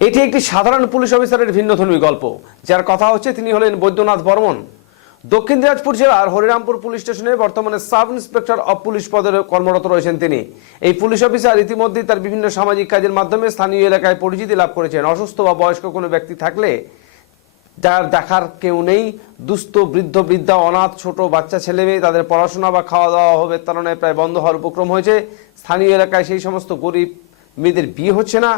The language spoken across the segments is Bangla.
এটি একটি সাধারণ পুলিশ অফিসারের ভিন্নধর্মী গল্প, যার কথা হচ্ছে তিনি হলেন বৈদ্যনাথ বর্মন। দক্ষিণ দিনাজপুর জেলার হরিরামপুর পুলিশ স্টেশনে বর্তমানে সাব ইন্সপেক্টর অব পুলিশ পদে কর্মরত রয়েছেন তিনি। এই পুলিশ অফিসার ইতিমধ্যেই তার বিভিন্ন সামাজিক কাজের মাধ্যমে স্থানীয় এলাকায় পরিচিতি লাভ করেছেন। অসুস্থ বা বয়স্ক কোনো ব্যক্তি থাকলে যার দেখার কেউ নেই, দুস্থ বৃদ্ধ বৃদ্ধা, অনাথ, ছোট বাচ্চা ছেলে মেয়ে, তাদের পড়াশোনা বা খাওয়া দাওয়া অভাবের তাড়নায় প্রায় বন্ধ হওয়ার উপক্রম হয়েছে। স্থানীয় এলাকায় সেই সমস্ত গরিব মেয়েদের বিয়ে হচ্ছে না,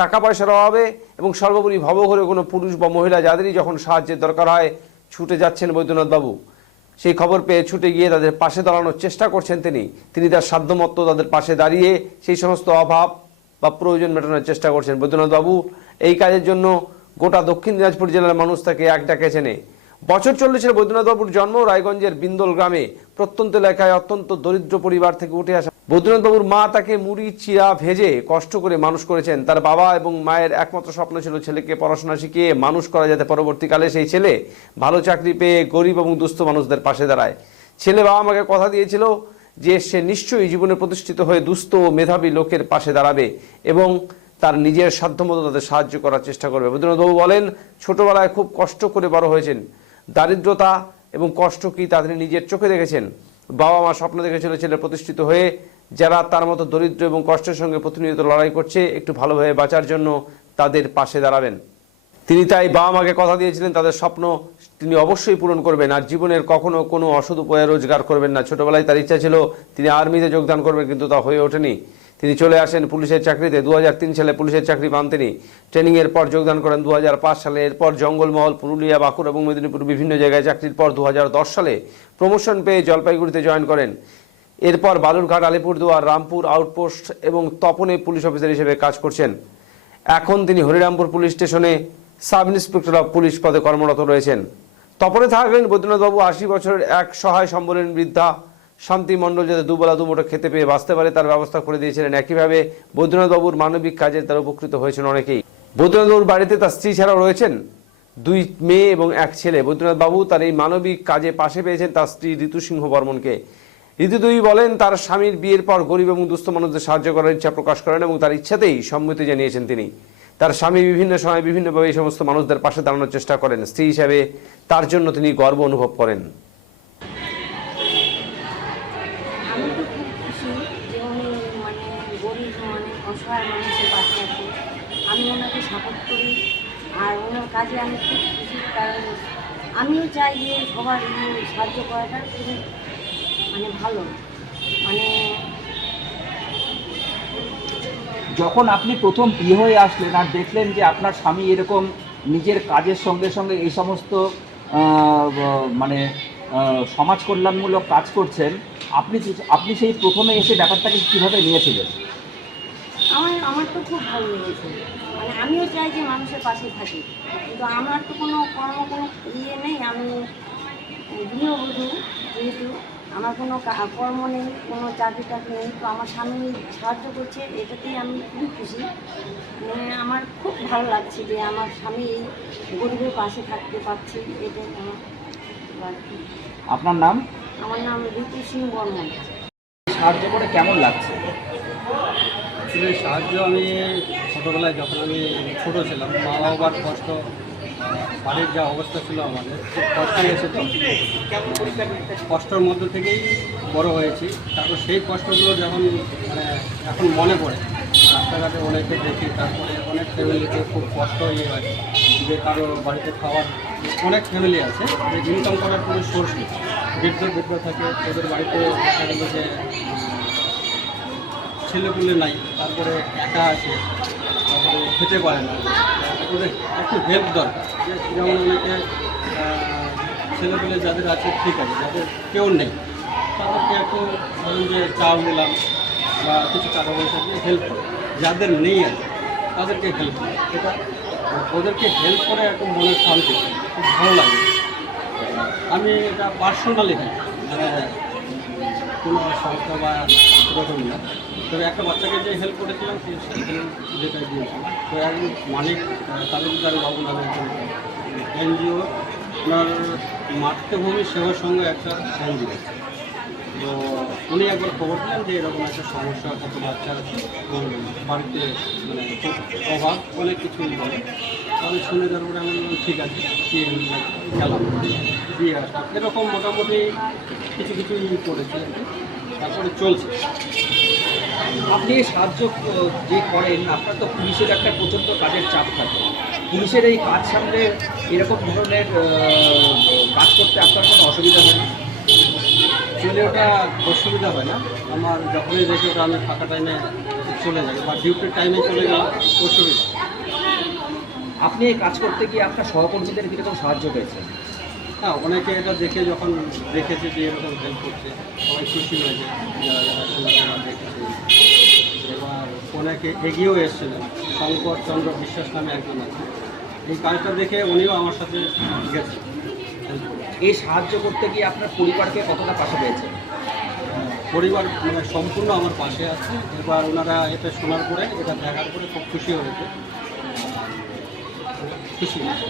টাকা পয়সার অভাবে, এবং সর্বোপরি ভবঘরে কোনো পুরুষ বা মহিলা যাদেরই যখন সাহায্যের দরকার হয় ছুটে যাচ্ছেন বৈদ্যনাথ বাবু। সেই খবর পেয়ে ছুটে গিয়ে তাদের পাশে দাঁড়ানোর চেষ্টা করছেন তিনি তার সাধ্যমতো তাদের পাশে দাঁড়িয়ে সেই সমস্ত অভাব বা প্রয়োজন মেটানোর চেষ্টা করছেন। বৈদ্যনাথ বাবু এই কাজের জন্য গোটা দক্ষিণ দিনাজপুর জেলার মানুষ তাকে এক ডাকে চেনে। বছর 40-এর বৈদ্যনাথ বাবুর জন্ম রায়গঞ্জের বিন্দল গ্রামে। প্রত্যন্ত এলাকায় অত্যন্ত দরিদ্র পরিবার থেকে উঠে আসা বৈদ্যনাথ বাবুর মা তাকে মুড়ি চিড়া ভেজে কষ্ট করে মানুষ করেছেন। তার বাবা এবং মায়ের একমাত্র স্বপ্ন ছিল ছেলেকে পড়াশোনা শিখিয়ে মানুষ করা, যাতে পরবর্তীকালে সেই ছেলে ভালো চাকরি পেয়ে গরিব এবং দুস্থ মানুষদের পাশে দাঁড়ায়। ছেলে বাবা মাকে কথা দিয়েছিল যে সে নিশ্চয়ই জীবনে প্রতিষ্ঠিত হয়ে দুস্থ ও মেধাবী লোকের পাশে দাঁড়াবে এবং তার নিজের সাধ্যমতো তাদের সাহায্য করার চেষ্টা করবে। বৈদ্যনাথ বাবু বলেন, ছোটবেলায় খুব কষ্ট করে বড় হয়েছেন। দারিদ্রতা এবং কষ্ট কি তা তিনি নিজের চোখে দেখেছেন। বাবা মা স্বপ্ন দেখেছিল ছেলে প্রতিষ্ঠিত হয়ে যারা তার মতো দরিদ্র এবং কষ্টের সঙ্গে প্রতিনিয়ত লড়াই করছে একটু ভালোভাবে বাঁচার জন্য তাদের পাশে দাঁড়াবেন। তিনি তাই বাবা মাকে কথা দিয়েছিলেন তাদের স্বপ্ন তিনি অবশ্যই পূরণ করবেন আর জীবনের কখনো কোনো অসৎ উপায়ে রোজগার করবেন না। ছোটবেলায় তার ইচ্ছা ছিল তিনি আর্মিতে যোগদান করবেন, কিন্তু তা হয়ে ওঠেনি। তিনি চলে আসেন পুলিশের চাকরিতে। 2003 সালে পুলিশের চাকরি পান তিনি। ট্রেনিংয়ের পর যোগদান করেন 2005 সালে। এরপর জঙ্গলমহল, পুরুলিয়া, বাঁকুড়া এবং মেদিনীপুর বিভিন্ন জায়গায় চাকরির পর 2010 সালে প্রমোশন পেয়ে জলপাইগুড়িতে জয়েন করেন। এরপর বালুরঘাট, আলিপুরদুয়ার, রামপুর আউটপোস্ট এবং তপনে পুলিশ অফিসার হিসেবে কাজ করছেন। এখন তিনি হরিরামপুর পুলিশ স্টেশনে সাব ইন্সপেক্টর অব পুলিশ পদে কর্মরত রয়েছেন। তপনে থাকলেন বৈদ্যনাথবাবু 80 বছরের এক সহায় সম্বলীন বৃদ্ধা শান্তি মণ্ডল যাতে দুবেলা দুমুঠো খেতে পেয়ে বাঁচতে পারে তার ব্যবস্থা করে দিয়েছিলেন। একইভাবে বৈদ্যনাথবাবুর মানবিক কাজে তারা উপকৃত হয়েছেন অনেকেই। বৈদ্যনাথবাবুর বাড়িতে তার স্ত্রী ছাড়াও রয়েছেন 2 মেয়ে এবং 1 ছেলে। বৈদ্যনাথবাবু তার এই মানবিক কাজে পাশে পেয়েছেন তার স্ত্রী ঋতু সিংহ বর্মনকে। ঋতুদেবী বলেন, তার স্বামীর বিয়ের পর গরিব এবং দুস্থ মানুষদের সাহায্য করার ইচ্ছা প্রকাশ করেন এবং তার ইচ্ছাতেই সম্মতি জানিয়েছেন তিনি। তার স্বামী বিভিন্ন সময় বিভিন্নভাবে এই সমস্ত মানুষদের পাশে দাঁড়ানোর চেষ্টা করেন। স্ত্রী হিসাবে তার জন্য তিনি গর্ব অনুভব করেন। আমি তো খুব খুশি যে উনি গরিব অসহায় মানুষের পাশে আছে। আমি ওনাকে সাপোর্ট করি আর ওনার কাজে আমি খুব খুশি, কারণ আমিও চাই যে সবার সাহায্য করাটা খুবই ভালো। যখন আপনি প্রথম বিয়ে হয়ে আসলেন আর দেখলেন যে আপনার স্বামী এরকম নিজের কাজের সঙ্গে সঙ্গে এই সমস্ত সমাজ কল্যাণমূলক কাজ করছেন, আপনি সেই প্রথমে এসে ব্যাপারটাকে কীভাবে নিয়েছিলেন? আমার তো খুব ভালো লেগেছে। আমিও চাই যে মানুষের পাশে থাকি, কিন্তু আমার তো কোনো নেই। আমি গৃহবধূ, যেহেতু আমার কোনো কর্ম নেই, কোনো চাকরি নেই, তো আমার স্বামী সাহায্য করছে, এটাতেই আমি খুবই খুশি। আমার খুব ভালো লাগছে যে আমার স্বামী এই গরিবের পাশে থাকতে পারছে, এটাই আমার। আপনার নাম? আমার নাম ঋতু সিং বর্মন। সাহায্য করে কেমন লাগছে? সাহায্য আমি ছোটোবেলায় যখন আমি ছোটো ছিলাম, মা বাবার কষ্ট, বাড়ির যা অবস্থা ছিল আমাদের খুব কষ্ট এসেছে। কষ্টের মধ্য থেকেই বড় হয়েছি। তারপর সেই কষ্টগুলো যখন এখন মনে পড়ে, রাস্তাঘাটে অনেকে দেখি, তারপরে অনেক ফ্যামিলিতে খুব কষ্ট হয় যে কারো বাড়িতে খাওয়ার, অনেক ফ্যামিলি আছে যে ইনকাম করার কোনো সোর্স নেই, বৃদ্ধ থাকে, ওদের বাড়িতে দেখা গেল যে ছেলেপুলে নাই, তারপরে একা আছে, তারপরে খেতে পারে না, ওদের একটু হেল্প দরকার। যেমন অনেকে ছেলেপুলে যাদের আছে ঠিক আছে, যাদের কেউ নেই তাদেরকে একটু ধরুন যে চাল দিলাম বা কিছু টাকা পয়সা দিয়ে হেল্প করে। যাদের নেই আছে তাদেরকে হেল্প করে, এটা ওদেরকে হেল্প করে একটু মনের শান্তি, খুব ভালো লাগে। আমি এটা পার্সোনালি হয়, কোনো সংস্থা বা এরকম না। তবে একটা বাচ্চাকে যে হেল্প করেছিলাম যেটা দিয়েছিলাম, তো একজন মানিক তালুকদার বাবু নামে এনজিও, ওনার মাতৃভূমি সেবার সঙ্গে একটা এনজিও, তো উনি একবার খবর দিলেন যে এরকম একটা সমস্যা, কত বাচ্চা আছে, ওর বাড়িতে মানে খুব অভাব, অনেক কিছুই বলে। আমি শুনে তারপরে আমি বললাম ঠিক আছে, গেলাম দিয়ে আসলাম। এরকম মোটামুটি কিছু কিছু করেছি আর কি, তারপরে চলছে। আপনি এই সাহায্য যে করেন, আপনার তো পুলিশের একটা প্রচণ্ড কাজের চাপ থাকে। পুলিশের এই কাজ সামলে এরকম ধরনের কাজ করতে আপনার কোনো অসুবিধা হয় না? চলে ওটা অসুবিধা হয় না, আমার যখনই দেখি ওটা আমি ফাঁকা টাইমে চলে যাই বা ডিউটির টাইমে চলে গেলাম, অসুবিধা। আপনি এই কাজ করতে গিয়ে আপনার সহকর্মীদের কীরকম সাহায্য পেয়েছেন? হ্যাঁ, অনেকে এটা দেখে যখন দেখেছে যে এরকম হেল্প করছে, সবাই খুশি হয়েছে, যারা যারা শুনেছে দেখেছে। এবার অনেকে এগিয়েও এসেছিলেন, শঙ্কর চন্দ্র বিশ্বাস নামে একজন আছে, এই কাজটা দেখে উনিও আমার সাথে গেছে হেল্প করতে। এই সাহায্য করতে গিয়ে আপনার পরিবারকে কতটা পাশে পেয়েছেন? পরিবার মানে সম্পূর্ণ আমার পাশে আছে। এবার ওনারা এটা শোনার পরে, এটা দেখার পরে খুব খুশি হয়েছে, খুশি হয়েছে।